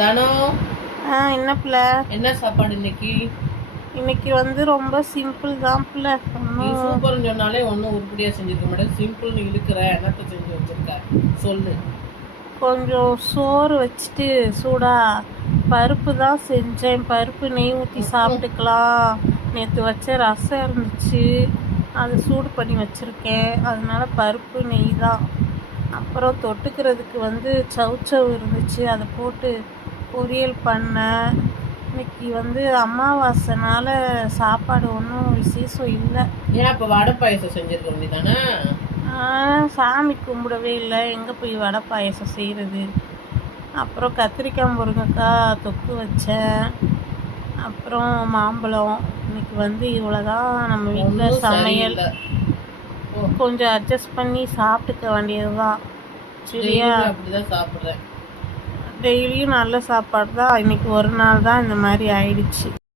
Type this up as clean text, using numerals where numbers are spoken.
தானோ என்ன பிள்ளை? என்ன சாப்பாடு இன்னைக்கு? இன்னைக்கு வந்து ரொம்ப சிம்பிள் தான் பிள்ளை. நீ சூப்பர்னு சொன்னாலே ஒன்றும் உருப்படியாக செஞ்சிருக்க மாட்டேன். சிம்பிள்னு இழுக்கிற என்னத்தை செஞ்சு வச்சிருக்க சொல்லு. கொஞ்சம் சோறு வச்சுட்டு சூடா பருப்பு தான் செஞ்சேன். பருப்பு நெய் ஊற்றி சாப்பிட்டுக்கலாம். நேற்று வச்ச ரசம் இருந்துச்சு, அதை சூடு பண்ணி வச்சுருக்கேன். அதனால பருப்பு நெய் தான். அப்புறம் தொட்டுக்கிறதுக்கு வந்து சவுச்சவு இருந்துச்சு, அதை போட்டு பொரியல் பண்ணேன். இன்னைக்கு வந்து அமாவாசைனால சாப்பாடு ஒன்றும் விசேஷம் இல்லை. ஏன் இப்போ வடை பாயசம் செஞ்சிருக்க வேண்டியதானே? சாமி கும்பிடவே இல்லை, எங்கே போய் வடை பாயசம் செய்கிறது. அப்புறம் கத்திரிக்காய் முருங்கைக்காய் தொக்கு வச்சேன். அப்புறம் மாம்பழம். இன்னைக்கு வந்து இவ்வளோதான் நம்ம வீட்டில் சமையல். கொஞ்சம் அட்ஜஸ்ட் பண்ணி சாப்பிட்டுக்க வேண்டியது தான். சரியா? அப்படிதான் சாப்பிட்றேன். டெய்லியும் நல்ல சாப்பாடு தான். இன்னைக்கு ஒரு நாள் தான் இந்த மாதிரி ஆயிடுச்சு.